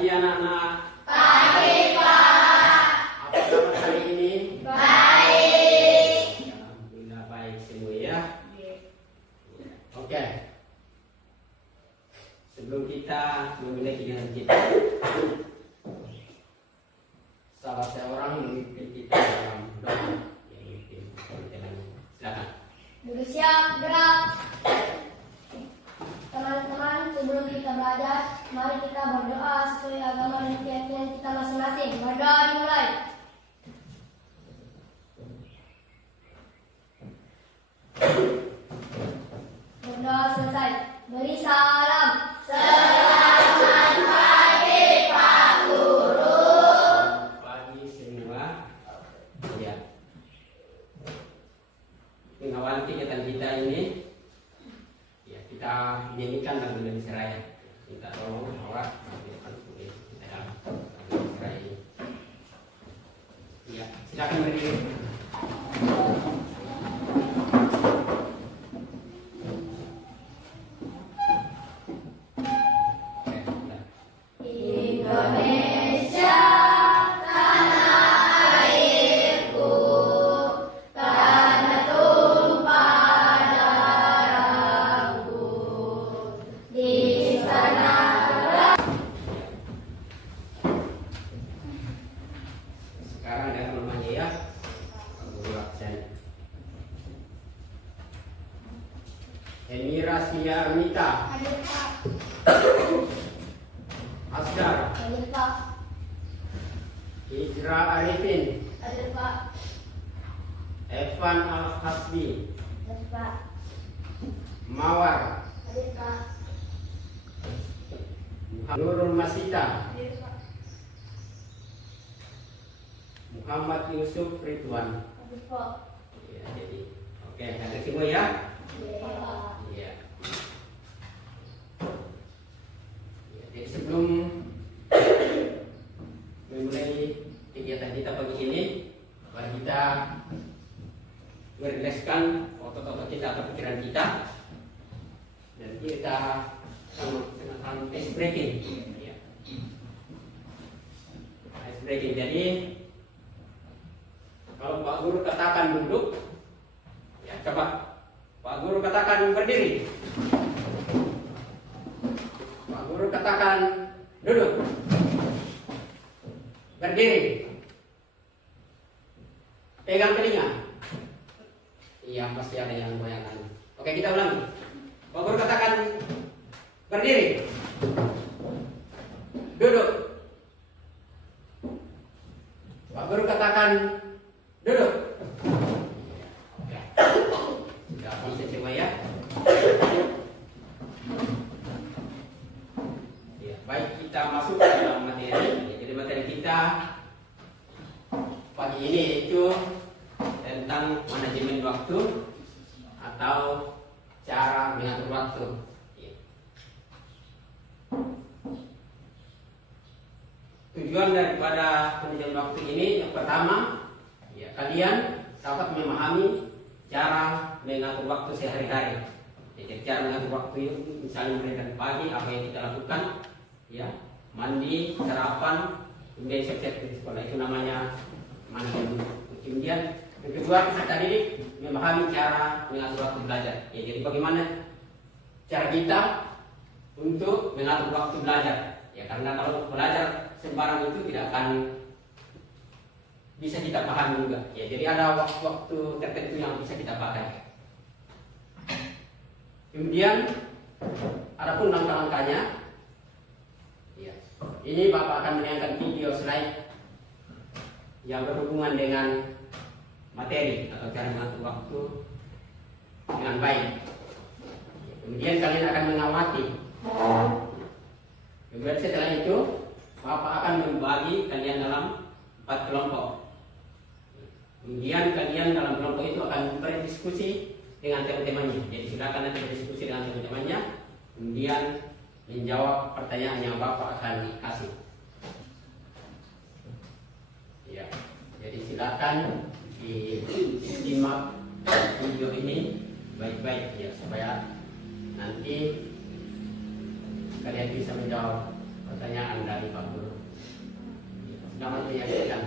Pagi anak-anak. Pagi, Pak. Apa kabar hari ini? Baik. Alhamdulillah baik semua ya. Oke. Sebelum kita memulai kegiatan kita, salah seorang memimpin kita dalam doa. Silakan. Duduk siap, gerak. Teman-teman, sebelum kita belajar, mari kita berdoa sesuai agama dan keyakinan kita masing-masing. Berdoa dimulai. Berdoa selesai. Beri salam. Selamat pagi, Pak Guru. Pagi semua. Ya. Mengawali kegiatan kita ini, ya kita nyanyikan lagu Indonesia Raya. Kita tolong awak kita dalam lagu Indonesia Raya ini. Ya, silakan berdiri. Indonesia, tanah airku, tanah tumpah darahku. Di sana Sekarang ada namanya ya, guru absen. Emira Sia Armita, hadir Pak, Asgar, hadir Pak, Hijra Arifin, hadir Pak, Evan Al-Hasbi, hadir Pak, Mawar, hadir Pak, Nurul Masita, hadir Pak, Muhammad Yusuf Ridwan. hadir Pak. Ya, jadi, oke, ada semua ya. Pak. Iya. Ya, jadi sebelum memulai kegiatan kita pagi ini, mari kita merilekskan otot-otot kita atau pikiran kita, dan kita sama ice breaking. Ya. Ice breaking. Jadi kalau Pak Guru katakan duduk, ya coba Pak Guru katakan berdiri. Pak Guru katakan duduk. Berdiri. Pegang telinga. Iya, pasti ada yang goyangan. Oke, kita ulangi. Pak Guru katakan berdiri. Duduk. Pak Guru katakan duduk. Oke. Sudah bisa coba ya. Ya, baik, kita masuk ke dalam materi. Ya, jadi materi kita pagi ini itu tentang manajemen waktu atau cara mengatur waktu. Ya. Tujuan daripada manajemen waktu ini yang pertama, ya, kalian dapat memahami cara mengatur waktu sehari-hari. Jadi cara mengatur waktu itu misalnya mulai dari pagi apa yang kita lakukan, ya, mandi, sarapan, kemudian siap-siap di sekolah, itu namanya manajemen. Kemudian yang kedua, peserta didik memahami cara mengatur waktu belajar. Ya, jadi bagaimana cara kita untuk mengatur waktu belajar. Ya, karena kalau belajar sembarang itu tidak akan bisa kita pahami juga. Ya, jadi ada waktu-waktu tertentu yang bisa kita pakai. Kemudian adapun langkah-langkahnya, ya, ini Bapak akan menayangkan video slide yang berhubungan dengan materi atau cara mengatur waktu dengan baik. Kemudian kalian akan mengawati. Kemudian setelah itu Bapak akan membagi kalian dalam 4 kelompok. Kemudian kalian dalam kelompok itu akan berdiskusi dengan teman-temannya. Jadi silakan nanti berdiskusi dengan teman-temannya. Kemudian menjawab pertanyaan yang Bapak akan kasih. Ya, jadi silakan disimak video ini baik-baik ya supaya nanti kalian bisa menjawab pertanyaan dari Pak Guru. Selamat menyaksikan.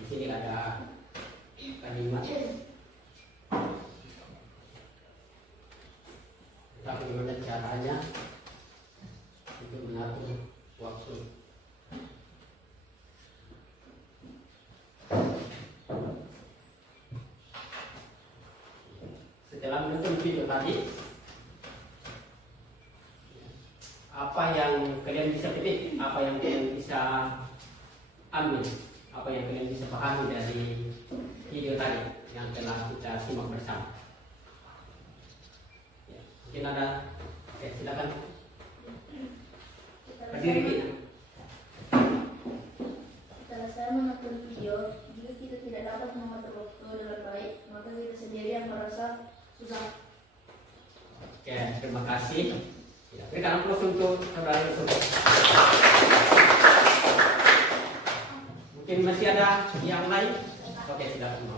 Di sini ada kalimat. Tapi bagaimana caranya untuk mengatur waktu. Setelah menonton video tadi, apa yang kalian bisa petik, apa yang kalian bisa ambil, apa yang kalian bisa pahami dari video tadi yang telah kita simak bersama. Ya, mungkin ada, silakan berdiri kita. Setelah saya menonton video, jika kita tidak dapat mengatur waktu dengan baik, maka kita sendiri yang merasa susah. Oke, terima kasih. Ya, berikan aplaus untuk saudara tersebut. Mungkin masih ada yang lain? Oke, silakan.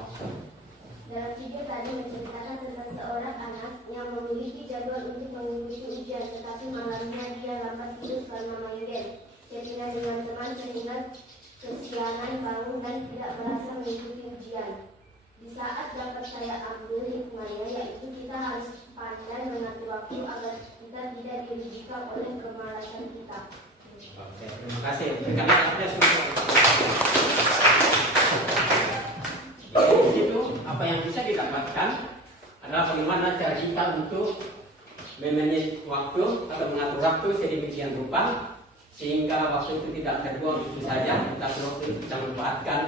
Dalam video tadi menceritakan tentang seorang anak yang memiliki jadwal untuk mengikuti ujian, tetapi malamnya dia lambat tidur karena migrain. Dia pindah dengan teman sehingga kesiangan bangun dan tidak merasa mengikuti ujian. Di saat dapat saya ambil hikmahnya, yaitu kita harus pandai mengatur waktu agar kita tidak dirugikan oleh kemalasan kita. Oke, terima kasih. Berikan aplaus untuk. Di situ apa yang bisa didapatkan adalah bagaimana cara kita untuk memanage waktu atau mengatur waktu sedemikian rupa sehingga waktu itu tidak terbuang begitu saja, tapi waktu itu kita manfaatkan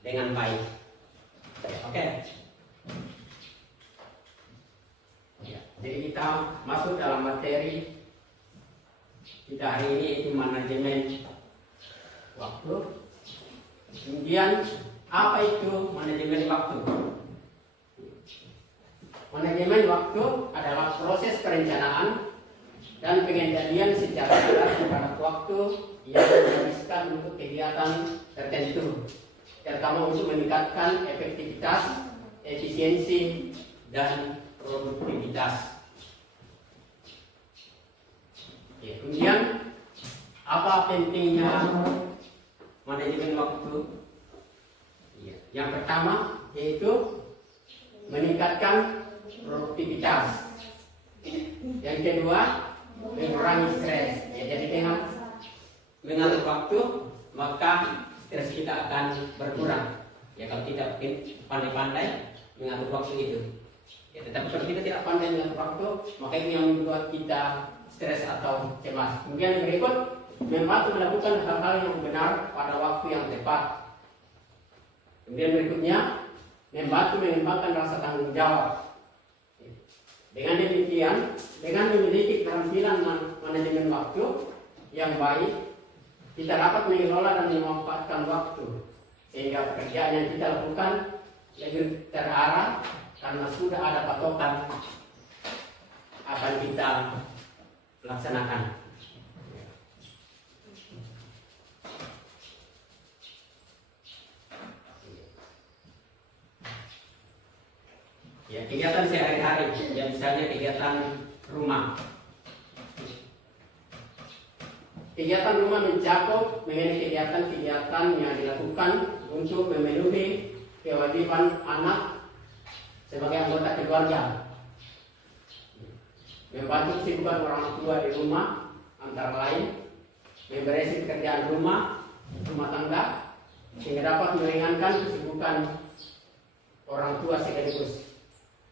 dengan baik. Oke. Ya, jadi kita masuk dalam materi kita hari ini itu manajemen waktu. Kemudian apa itu manajemen waktu? Manajemen waktu adalah proses perencanaan dan pengendalian secara jelas terhadap waktu yang dihabiskan untuk kegiatan tertentu, terutama untuk meningkatkan efektivitas, efisiensi, dan produktivitas. Ya, kemudian apa pentingnya manajemen waktu? Ya, yang pertama yaitu meningkatkan produktivitas. Yang kedua, mengurangi stres. Ya, jadi dengan mengatur waktu, maka stres kita akan berkurang. Ya, kalau kita pandai-pandai mengatur waktu itu. Ya, tetapi kalau kita tidak pandai mengatur waktu, maka itu yang membuat kita stres atau cemas. Kemudian yang berikut, membantu melakukan hal-hal yang benar pada waktu yang tepat. Kemudian berikutnya, membantu mengembangkan rasa tanggung jawab. Dengan demikian, dengan memiliki keterampilan manajemen waktu yang baik, kita dapat mengelola dan memanfaatkan waktu sehingga pekerjaan yang kita lakukan lebih terarah karena sudah ada patokan akan kita laksanakan. Ya, kegiatan sehari-hari, ya misalnya kegiatan rumah. Kegiatan rumah mencakup mengenai kegiatan-kegiatan yang dilakukan untuk memenuhi kewajiban anak sebagai anggota keluarga. Membantu kesibukan orang tua di rumah, antara lain membereskan pekerjaan rumah tangga, sehingga dapat meringankan kesibukan orang tua sekaligus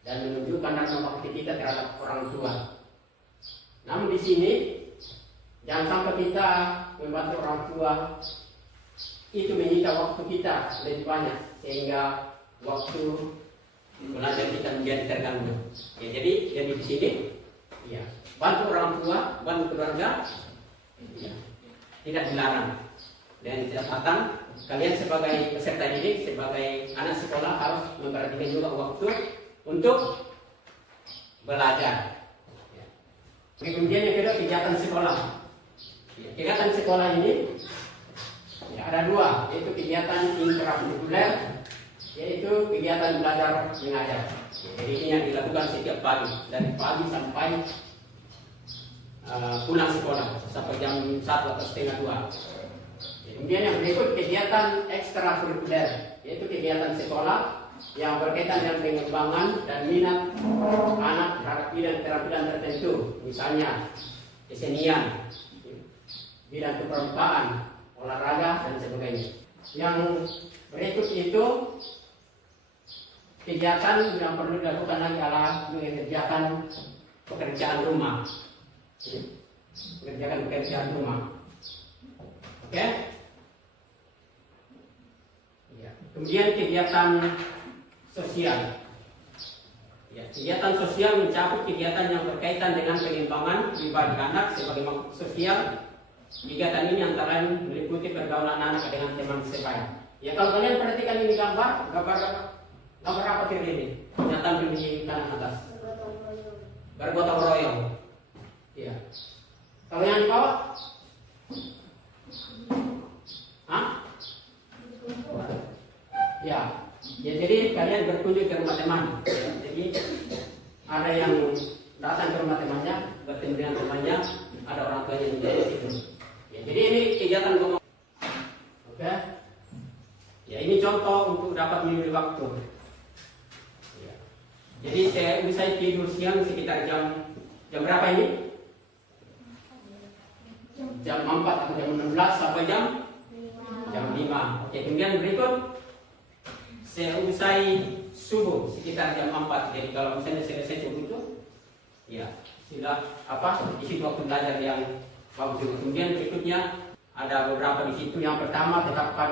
dan menunjukkan rasa bakti kita terhadap orang tua. Namun di sini jangan sampai kita membantu orang tua itu menyita waktu kita lebih banyak sehingga waktu belajar kita menjadi terganggu. Ya, jadi di sini, ya, bantu orang tua, bantu keluarga, ya, tidak dilarang. Dan catatan kalian sebagai peserta didik, sebagai anak sekolah harus memperhatikan juga waktu untuk belajar. Ya. Kemudian yang kedua, kegiatan sekolah. Ya, kegiatan sekolah ini ya, ada dua, yaitu kegiatan intrakurikuler, yaitu kegiatan belajar mengajar. Ya, jadi ini yang dilakukan setiap pagi, dari pagi sampai pulang sekolah sampai jam 1 atau setengah 2. Kemudian yang berikut kegiatan ekstrakurikuler, yaitu kegiatan sekolah yang berkaitan dengan pengembangan dan minat anak terhadap bidang-bidang tertentu, misalnya kesenian, bidang kepramukaan, olahraga, dan sebagainya. Yang berikut itu kegiatan yang perlu dilakukan lagi adalah mengerjakan pekerjaan rumah. Mengerjakan pekerjaan rumah. Oke? Ya. Kemudian kegiatan sosial. Ya, kegiatan sosial mencakup kegiatan yang berkaitan dengan pengembangan pribadi anak sebagai makhluk sosial. Kegiatan ini antara lain meliputi pergaulan anak dengan teman sebaya. Ya, kalau kalian perhatikan ini gambar apa kira ini? Yang tampil di kanan atas. Bergotong royong. Ya. Kalau yang di bawah? Hah? Ya. Ya, jadi kalian berkunjung ke rumah teman. Ya, jadi ada yang datang ke rumah temannya, bertemu dengan temannya, ada orang tuanya yang di situ. Ya, jadi ini kegiatan ngomong. Oke. Ya, ini contoh untuk dapat memilih waktu. Ya. Jadi saya usai tidur siang sekitar jam berapa ini? Jam 4 atau jam 16 sampai jam 5. Oke, kemudian berikut saya usai subuh sekitar jam 4. Jadi kalau misalnya selesai subuh itu, ya sudah isi waktu belajar yang bagus. Kemudian berikutnya ada beberapa di situ. Yang pertama, tetapkan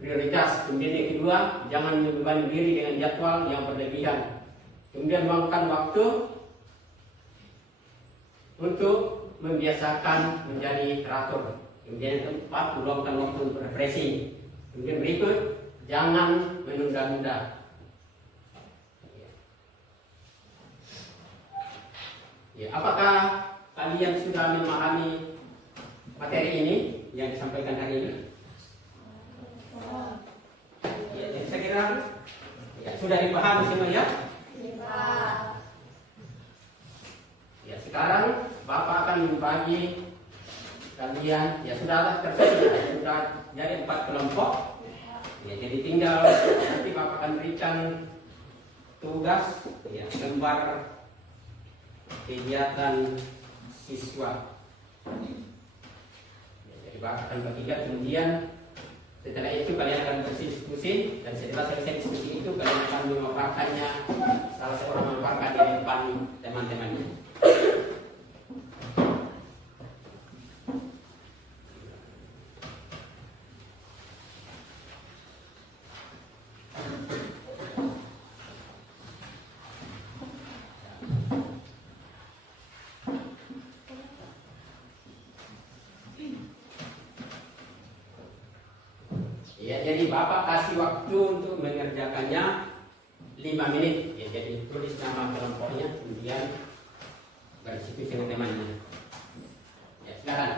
prioritas. Kemudian yang kedua, jangan membebani diri dengan jadwal yang berlebihan. Kemudian luangkan waktu untuk membiasakan menjadi teratur. Kemudian keempat, meluangkan waktu untuk refreshing. Kemudian berikut, jangan menunda-nunda. Ya, apakah kalian sudah memahami materi ini yang disampaikan hari ini? Ya, jadi saya kira ya, sudah dipahami semua ya? Ya, sekarang Bapak akan membagi kalian, ya sudah tersedia, sudah jadi 4 kelompok. Ya, jadi tinggal nanti Bapak akan berikan tugas, ya, gambar kegiatan siswa. Ya, jadi Bapak akan bagikan, kemudian setelah itu kalian akan berdiskusi, dan setelah selesai diskusi itu kalian akan memaparkannya, salah seorang memaparkan di depan teman-temannya. Ya, jadi Bapak kasih waktu untuk mengerjakannya 5 menit. Ya, jadi tulis nama kelompoknya, kemudian berdiskusi dengan temannya. Ya, silakan.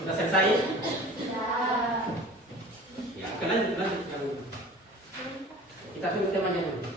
Sudah selesai? Ya, lanjut. Kita tunggu temannya dulu.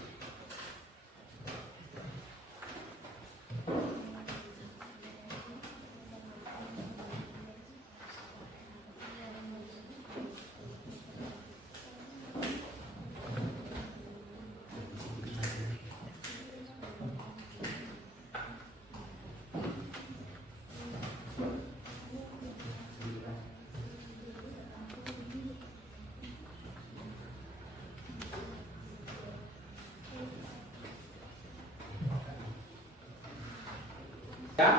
Ya?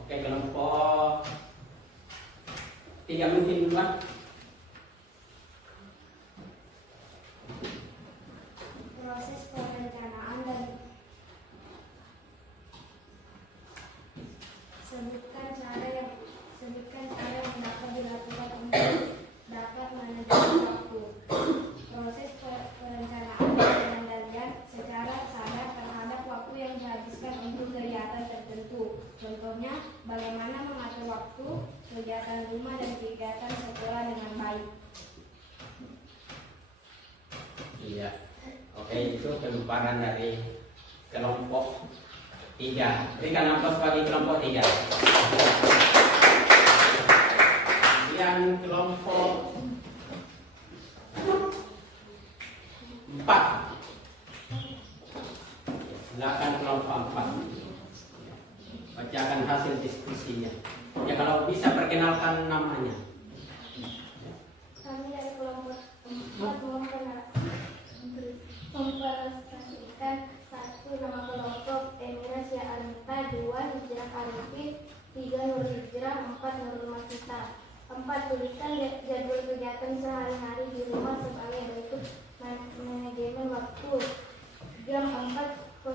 Oke, kelompok 3 mungkin duluan. Proses perencanaan dan sebutkan cara yang dapat dilakukan untuk dapat manajemen waktu. Proses perencanaan dan pengendalian secara sadar terhadap waktu yang dihabiskan untuk kegiatan tertentu. Contohnya, bagaimana mengatur waktu, kegiatan rumah dan kegiatan sekolah dengan baik. Iya. Oke, itu penyebaran dari kelompok 3. Berikan aplaus bagi kelompok 3. Kemudian kelompok 4. Silakan kelompok 4. Bacakan hasil diskusinya. Ya kalau bisa perkenalkan namanya. Kami dari kelompok 4 mempresentasikan 1. Nama kelompok Emira Syah Anita, 2. Hijrah Arifin, 3. Nur Hijrah, 4. Nurul Masita. 4. Tuliskan jadwal kegiatan sehari-hari di rumah sebagai berikut. Manajemen waktu: jam 4.00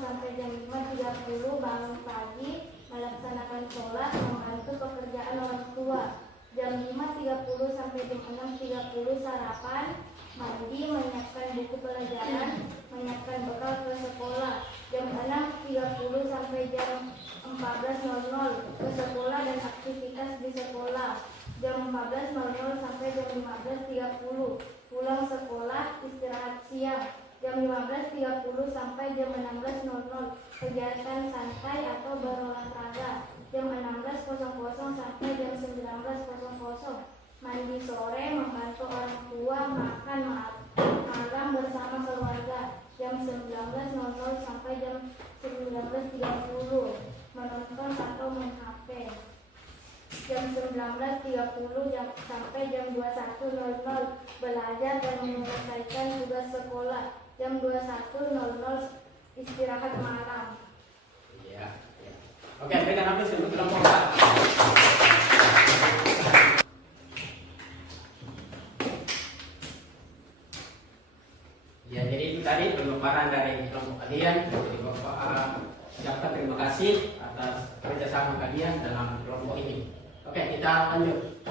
sampai jam 5.30 bangun pagi, melaksanakan sholat, membantu pekerjaan orang tua. Jam 5.30 sampai jam 6.30 sarapan, mandi, menyiapkan buku pelajaran, menyiapkan bekal ke sekolah. Jam 6.30 sampai jam 14.00 ke sekolah dan aktivitas di sekolah. Jam 14.00 sampai jam 15.30 pulang sekolah, istirahat siang. Jam 15.30 sampai jam 16.00 kegiatan santai atau berolahraga. Jam 16.00 sampai jam 19.00 mandi sore, membantu orang tua, makan malam bersama keluarga. Jam 19.00 sampai jam 19.30 menonton atau main HP. Jam 19.30 sampai jam 21.00 belajar dan menyelesaikan tugas sekolah. Jam 21.00 istirahat malam. Ya. Oke, berikan aplaus untuk kelompok 4. Ya, jadi itu tadi pemaparan dari kelompok kalian. Jadi Bapak ucapkan terima kasih atas kerjasama kalian dalam kelompok ini. Oke, kita lanjut.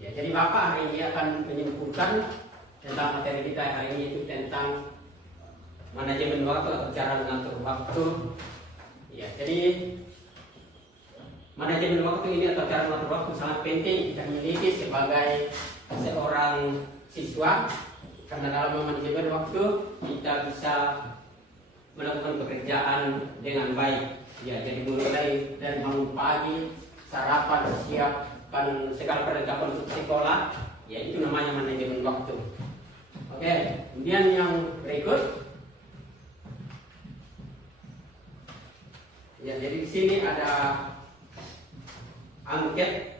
Ya, jadi Bapak hari ini akan menyimpulkan tentang materi kita hari ini, itu tentang manajemen waktu atau cara mengatur waktu. Ya, jadi manajemen waktu ini atau cara mengatur waktu sangat penting kita miliki sebagai seorang siswa, karena dalam manajemen waktu kita bisa melakukan pekerjaan dengan baik. Ya, jadi mulai dari bangun pagi, sarapan, siapkan segala perlengkapan untuk sekolah, ya itu namanya manajemen waktu. Oke, kemudian yang berikut. Ya, jadi di sini ada angket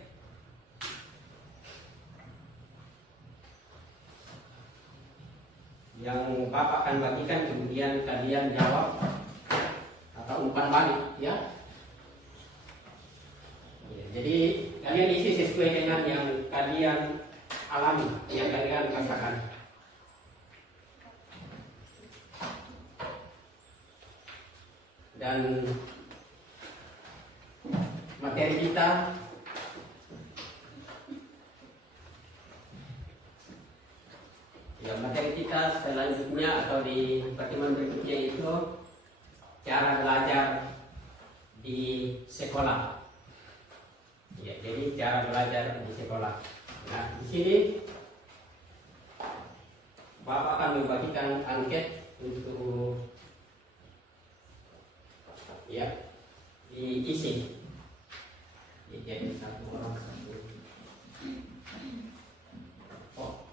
yang Bapak akan bagikan, kemudian kalian jawab atau umpan balik, ya. Ya, jadi kalian isi sesuai dengan yang kalian alami, yang kalian rasakan. Dan materi kita selanjutnya atau di pertemuan berikutnya itu cara belajar di sekolah. Ya, jadi cara belajar di sekolah. Nah, di sini Bapak akan membagikan angket untuk ya diisi. Ya, jadi satu orang satu. Oh.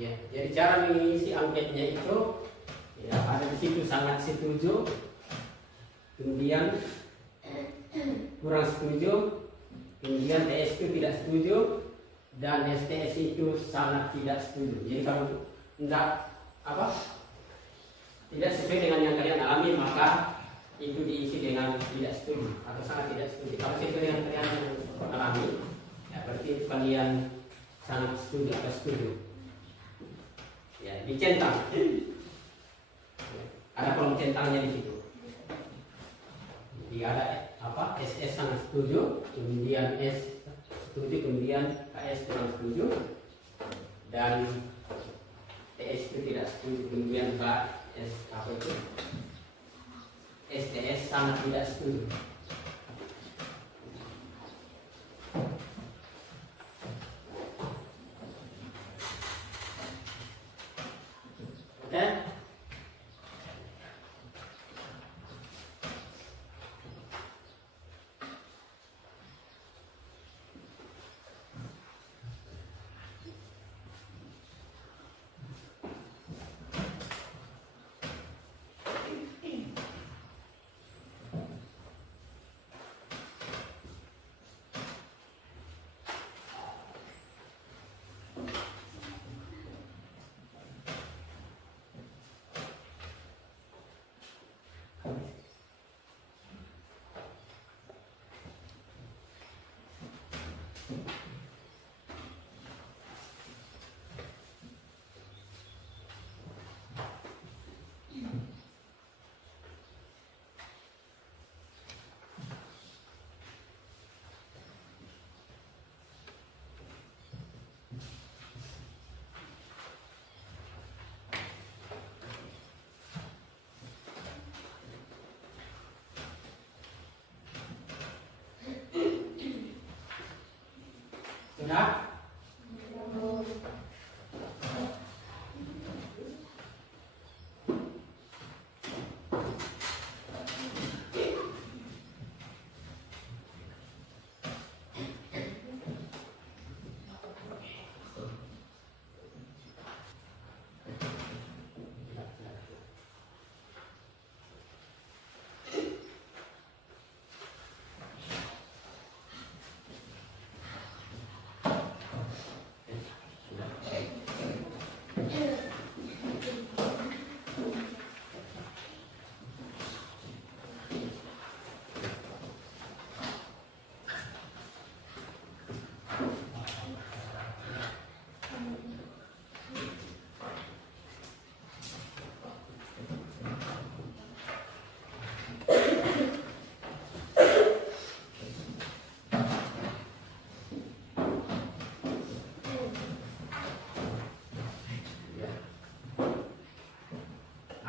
Ya, jadi cara mengisi angketnya itu ya, ada di situ sangat setuju, kemudian kurang setuju, kemudian TS itu tidak setuju, dan STS itu sangat tidak setuju. Jadi kalau tidak tidak sesuai dengan yang kalian alami, maka itu diisi dengan tidak setuju atau sangat tidak setuju. Kalau sesuai dengan kalian yang alami, ya berarti itu kalian sangat setuju atau setuju. Ya, dicentang. Ada kolom centangnya di situ. Jadi ada SS sangat setuju, kemudian S setuju, kemudian KS kurang setuju, dan TS itu tidak setuju, kemudian KS STS sangat tidak setuju. Oke? Sudah?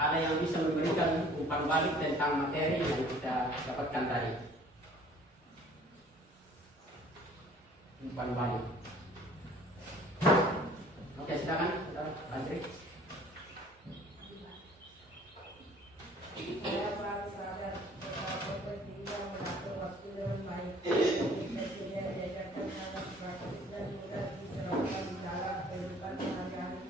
Ada yang bisa memberikan umpan balik tentang materi yang kita dapatkan tadi. Umpan balik. Oke, silakan, saudara Andri. Saya selalu sadar betapa pentingnya mengatur waktu dengan baik. Mestinya diajarkan sangat praktis dan mudah diterapkan di dalam kehidupan sehari-hari.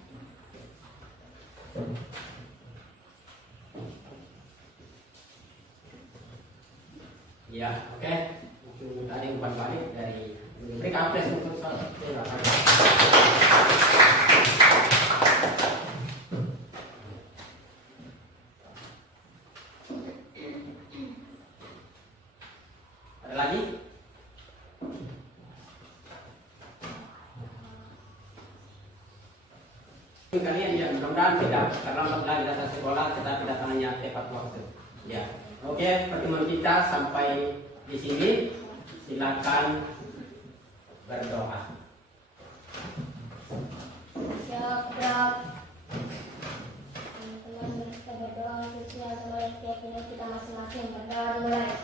Ya, oke. Itu tadi umpan balik dari berikan aplaus untuk saudara. Ada lagi? Kalian ya, mudah-mudahan tidak terlambat lagi datang sekolah, tetapi datangnya tepat waktu. Ya, oke, pertemuan kita sampai di sini. Silakan berdoa. Siap. Teman-teman kita berdoa untuk setiap kita masing-masing. Berdoa dimulai.